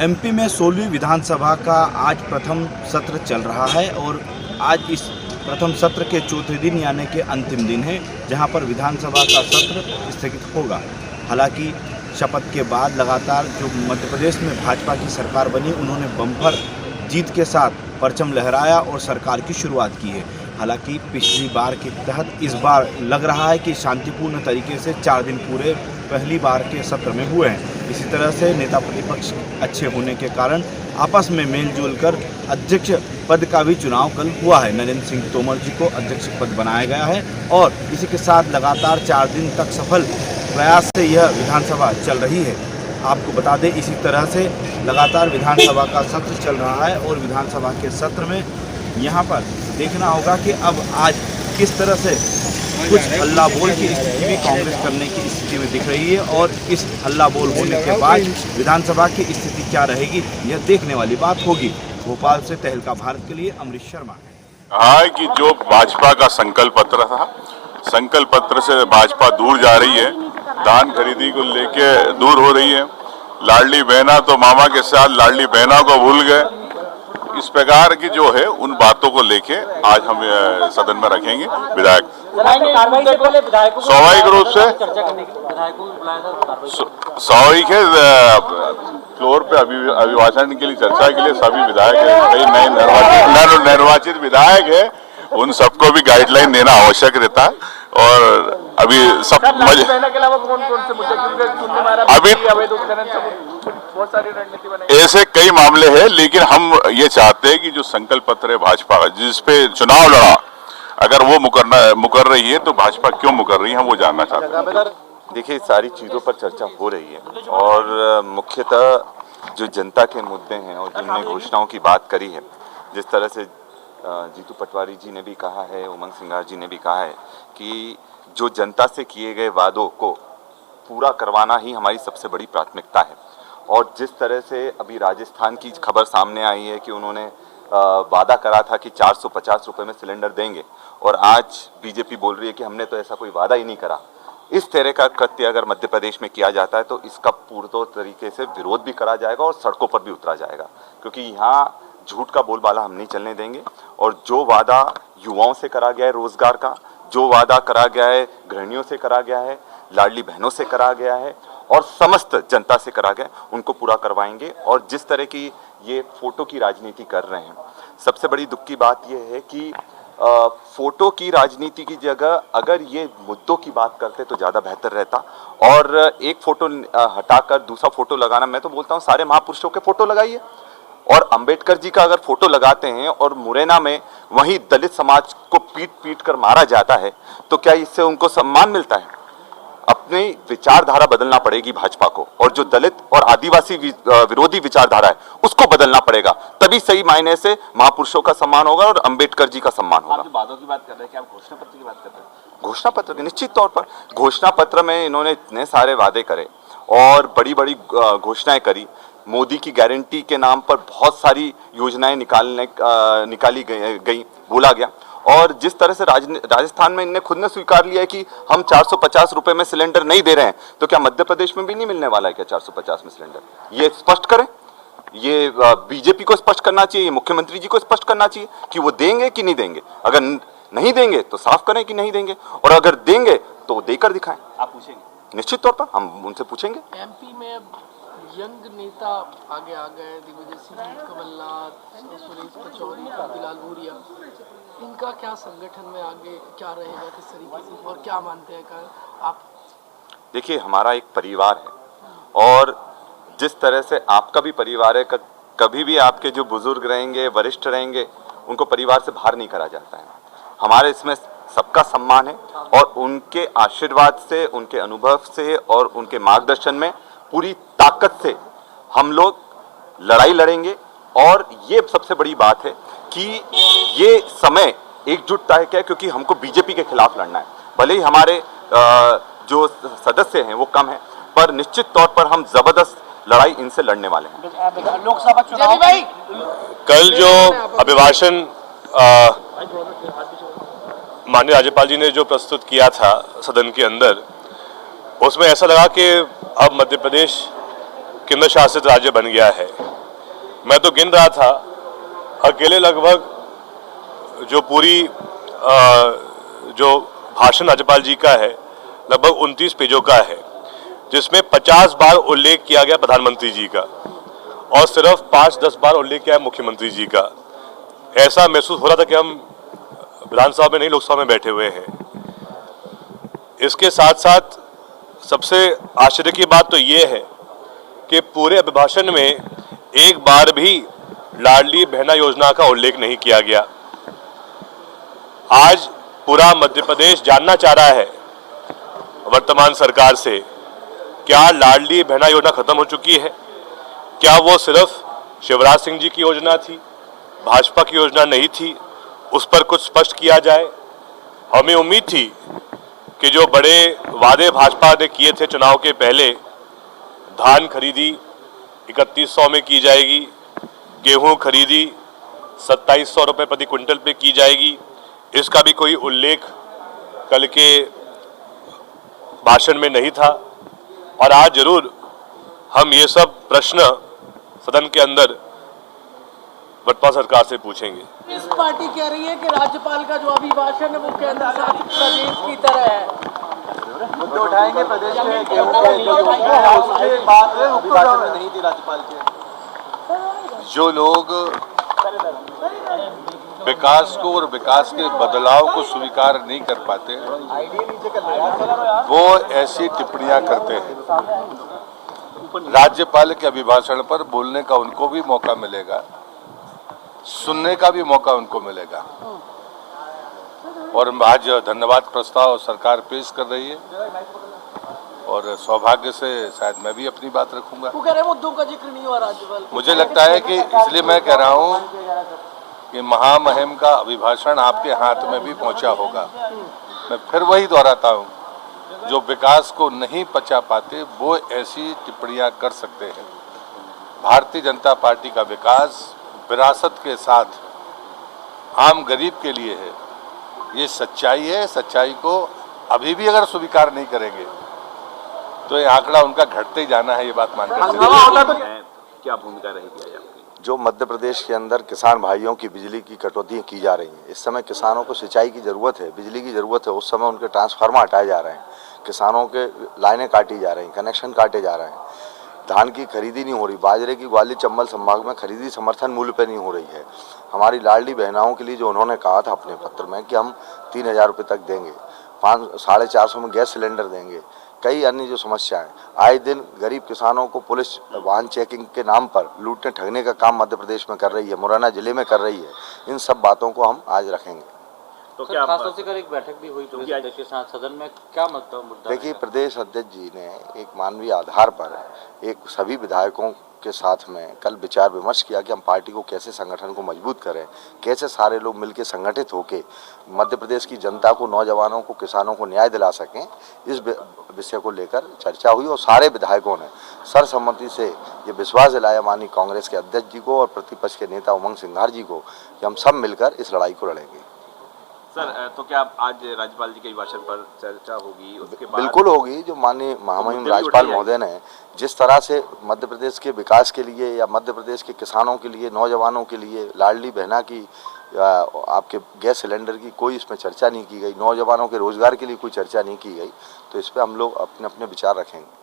MP में 16वीं विधानसभा का आज प्रथम सत्र चल रहा है और आज इस प्रथम सत्र के चौथे दिन यानी कि अंतिम दिन है, जहां पर विधानसभा का सत्र स्थगित होगा। हालांकि शपथ के बाद लगातार जो मध्य प्रदेश में भाजपा की सरकार बनी, उन्होंने बम्पर जीत के साथ परचम लहराया और सरकार की शुरुआत की है। हालांकि पिछली बार के तहत इस बार लग रहा है कि शांतिपूर्ण तरीके से 4 दिन पूरे पहली बार के सत्र में हुए हैं। इसी तरह से नेता प्रतिपक्ष अच्छे होने के कारण आपस में मेलजोल कर अध्यक्ष पद का भी चुनाव कल हुआ है। नरेंद्र सिंह तोमर जी को अध्यक्ष पद बनाया गया है और इसी के साथ लगातार 4 दिन तक सफल प्रयास से यह विधानसभा चल रही है। आपको बता दें, इसी तरह से लगातार विधानसभा का सत्र चल रहा है और विधानसभा के सत्र में यहाँ पर देखना होगा कि अब आज किस तरह से कुछ हल्ला बोल की स्थिति भी कांग्रेस करने की स्थिति में दिख रही है और इस हल्ला बोल होने के बाद विधानसभा की स्थिति क्या रहेगी, यह देखने वाली बात होगी। भोपाल से तहलका भारत के लिए अमरीश शर्मा। हाँ, कि जो भाजपा का संकल्प पत्र था, संकल्प पत्र से भाजपा दूर जा रही है, धान खरीदी को लेके दूर हो रही है। लाडली बहना तो मामा के साथ लाडली बहना को भूल गए। इस प्रकार की जो है उन बातों को लेके आज हम सदन में रखेंगे। विधायक स्वाभाविक रूप से स्वाभाविक है, फ्लोर पे अभिभाषण के लिए चर्चा के लिए सभी विधायक है, कई नए निर्वाचित विधायक है, उन सबको भी गाइडलाइन देना आवश्यक रहता है। और अभी सब अभी ऐसे कई मामले हैं, लेकिन हम ये चाहते हैं कि जो संकल्प पत्र है भाजपा का, जिसपे चुनाव लड़ा, अगर वो मुकर रही है तो भाजपा क्यों मुकर रही है, हम वो जानना चाहते हैं। देखिए, सारी चीज़ों पर चर्चा हो रही है और मुख्यतः जो जनता के मुद्दे हैं और जिनमें घोषणाओं की बात करी है, जिस तरह से जीतू पटवारी जी ने भी कहा है, उमंग सिंघार जी ने भी कहा है कि जो जनता से किए गए वादों को पूरा करवाना ही हमारी सबसे बड़ी प्राथमिकता है। और जिस तरह से अभी राजस्थान की खबर सामने आई है कि उन्होंने वादा करा था कि 450 रुपये में सिलेंडर देंगे और आज बीजेपी बोल रही है कि हमने तो ऐसा कोई वादा ही नहीं करा। इस तरह का कृत्य अगर मध्य प्रदेश में किया जाता है तो इसका पूर्ण तरीके से विरोध भी करा जाएगा और सड़कों पर भी उतरा जाएगा, क्योंकि यहाँ झूठ का बोलबाला हम नहीं चलने देंगे। और जो वादा युवाओं से करा गया है रोजगार का, जो वादा करा गया है गृहिणियों से करा गया है, लाडली बहनों से करा गया है और समस्त जनता से करा गया, उनको पूरा करवाएंगे। और जिस तरह की ये फोटो की राजनीति कर रहे हैं, सबसे बड़ी दुख की बात यह है कि फोटो की राजनीति की जगह अगर ये मुद्दों की बात करते तो ज़्यादा बेहतर रहता। और एक फोटो हटाकर दूसरा फोटो लगाना, मैं तो बोलता हूँ सारे महापुरुषों के फोटो लगाइए। और अंबेडकर जी का अगर फोटो लगाते हैं और मुरैना में वहीं दलित समाज को पीट पीट कर मारा जाता है, तो क्या इससे उनको सम्मान मिलता है? अपनी विचारधारा बदलना पड़ेगी भाजपा को, और जो दलित और आदिवासी विरोधी विचारधारा है उसको बदलना पड़ेगा, तभी सही मायने से महापुरुषों का सम्मान होगा और अंबेडकर जी का सम्मान होगा। आप वादों की बात कर रहे हैं कि आप घोषणा पत्र की बात कर रहे हैं? घोषणा पत्र की निश्चित तौर पर, घोषणा पत्र में इन्होंने इतने सारे वादे करे और बड़ी बड़ी घोषणाएं करी। मोदी की गारंटी के नाम पर बहुत सारी योजनाएं निकाली गई, बोला गया। और जिस तरह से राजस्थान में इन्हें खुद ने स्वीकार लिया है कि हम 450 रुपए में सिलेंडर नहीं दे रहे हैं, तो क्या मध्य प्रदेश में भी नहीं मिलने वाला है क्या 450 में सिलेंडर? ये स्पष्ट करें। ये बीजेपी को स्पष्ट करना चाहिए, मुख्यमंत्री जी को स्पष्ट करना चाहिए कि वो देंगे कि नहीं देंगे। अगर नहीं देंगे तो साफ करें कि नहीं देंगे, और अगर देंगे तो देकर दिखाएं। आप पूछेंगे? निश्चित तौर पर हम उनसे पूछेंगे। एमपी में यंग नेता आगे आ गए, दिग्विजय सिंह, कमलनाथ, सुरेश पचौरी, कांतिलाल भूरिया, इनका क्या संगठन में आगे क्या रहेगा, किस तरीके से, और क्या मानते हैं आप? देखिए, हमारा एक परिवार है और जिस तरह से आपका भी परिवार है, कभी भी आपके जो बुजुर्ग रहेंगे, वरिष्ठ रहेंगे, उनको परिवार से बाहर नहीं करा जाता है। हमारे इसमें सबका सम्मान है और उनके आशीर्वाद से, उनके अनुभव से और उनके मार्गदर्शन में पूरी ताकत से हम लोग लड़ाई लड़ेंगे। और ये सबसे बड़ी बात है कि ये समय एकजुटता है क्या, क्योंकि हमको बीजेपी के खिलाफ लड़ना है। भले ही हमारे जो सदस्य हैं वो कम है, पर निश्चित तौर पर हम जबरदस्त लड़ाई इनसे लड़ने वाले हैं। लोकसभा चुनाव कल जो अभिभाषण माननीय राज्यपाल जी ने जो प्रस्तुत किया था सदन के अंदर, उसमें ऐसा लगा कि अब मध्य प्रदेश केंद्र शासित राज्य बन गया है। मैं तो गिन रहा था, अकेले लगभग जो पूरी जो भाषण राज्यपाल जी का है लगभग 29 पेजों का है, जिसमें 50 बार उल्लेख किया गया प्रधानमंत्री जी का और सिर्फ 5-10 बार उल्लेख किया है मुख्यमंत्री जी का। ऐसा महसूस हो रहा था कि हम विधानसभा में नहीं लोकसभा में बैठे हुए हैं। इसके साथ साथ सबसे आश्चर्य की बात तो ये है कि पूरे अभिभाषण में एक बार भी लाडली बहना योजना का उल्लेख नहीं किया गया। आज पूरा मध्य प्रदेश जानना चाह रहा है वर्तमान सरकार से, क्या लाडली बहना योजना खत्म हो चुकी है? क्या वो सिर्फ शिवराज सिंह जी की योजना थी, भाजपा की योजना नहीं थी? उस पर कुछ स्पष्ट किया जाए। हमें उम्मीद थी कि जो बड़े वादे भाजपा ने किए थे चुनाव के पहले, धान खरीदी 3100 में की जाएगी, गेहूं खरीदी 2700 रुपये प्रति क्विंटल पे की जाएगी, इसका भी कोई उल्लेख कल के भाषण में नहीं था। और आज जरूर हम ये सब प्रश्न सदन के अंदर वर्तमान सरकार से पूछेंगे। इस पार्टी कह रही है कि राज्यपाल का जो अभिभाषण है वो केंद्र शासित प्रदेश की तरह है। मुद्दे उठाएंगे प्रदेश में गेहूं के जो योजना है उसके बाद अभिभाषण में नहीं थी राज्यपाल के। जो लोग विकास को और विकास के बदलाव को स्वीकार नहीं कर पाते वो ऐसी टिप्पणियां करते हैं। राज्यपाल के अभिभाषण पर बोलने का उनको भी मौका मिलेगा, सुनने का भी मौका उनको मिलेगा। और आज धन्यवाद प्रस्ताव सरकार पेश कर रही है और सौभाग्य से शायद मैं भी अपनी बात रखूंगा। वो कह रहे हैं मुद्दों का जिक्र नहीं हुआ राज्यपाल। मुझे लगता है कि इसलिए मैं कह रहा हूं कि महामहिम का अभिभाषण आपके हाथ में भी पहुंचा होगा। मैं फिर वही दोहराता हूं, जो विकास को नहीं पचा पाते वो ऐसी टिप्पणियां कर सकते हैं। भारतीय जनता पार्टी का विकास विरासत के साथ आम गरीब के लिए है, ये सच्चाई है। सच्चाई को अभी भी अगर स्वीकार नहीं करेंगे तो ये आंकड़ा उनका घटते ही जाना है, ये बात मानकर क्या भूमिका रहेगी आपकी? जो मध्य प्रदेश के अंदर किसान भाइयों की बिजली की कटौती की जा रही हैं, इस समय किसानों को सिंचाई की ज़रूरत है, बिजली की ज़रूरत है, उस समय उनके ट्रांसफार्मर हटाए जा रहे हैं, किसानों के लाइनें काटी जा रही हैं, कनेक्शन काटे जा रहे हैं, धान की खरीदी नहीं हो रही, बाजरे की ग्वालियर चंबल संभाग में खरीदी समर्थन मूल्य पर नहीं हो रही है। हमारी लाडली बहनाओं के लिए जो उन्होंने कहा था अपने पत्र में कि हम 3000 रुपये तक देंगे, 450 में गैस सिलेंडर देंगे, कई अन्य जो समस्याएं, आए दिन गरीब किसानों को पुलिस वाहन चेकिंग के नाम पर लूटने ठगने का काम मध्य प्रदेश में कर रही है, मुरैना जिले में कर रही है। इन सब बातों को हम आज रखेंगे। तो क्या खासतौर से कल एक बैठक भी हुई प्रदेश अध्यक्ष के साथ, सदन में क्या मुद्दा? देखिए, प्रदेश अध्यक्ष जी ने एक मानवीय आधार पर एक सभी विधायकों के साथ में कल विचार विमर्श किया कि हम पार्टी को कैसे, संगठन को मजबूत करें, कैसे सारे लोग मिलकर संगठित होकर मध्य प्रदेश की जनता को, नौजवानों को, किसानों को न्याय दिला सकें। इस विषय को लेकर चर्चा हुई और सारे विधायकों ने सर्वसम्मति से ये विश्वास दिलाया माननीय कांग्रेस के अध्यक्ष जी को और प्रतिपक्ष के नेता उमंग सिंघार जी को कि हम सब मिलकर इस लड़ाई को लड़ेंगे। सर, तो क्या आज राज्यपाल जी के भाषण पर चर्चा होगी? उसके बाद बिल्कुल होगी। जो माननीय महामहिम राज्यपाल महोदय ने जिस तरह से मध्य प्रदेश के विकास के लिए या मध्य प्रदेश के किसानों के लिए, नौजवानों के लिए, लाडली बहना की या आपके गैस सिलेंडर की कोई इसमें चर्चा नहीं की गई, नौजवानों के रोजगार के लिए कोई चर्चा नहीं की गई, तो इस पर हम लोग अपने अपने विचार रखेंगे।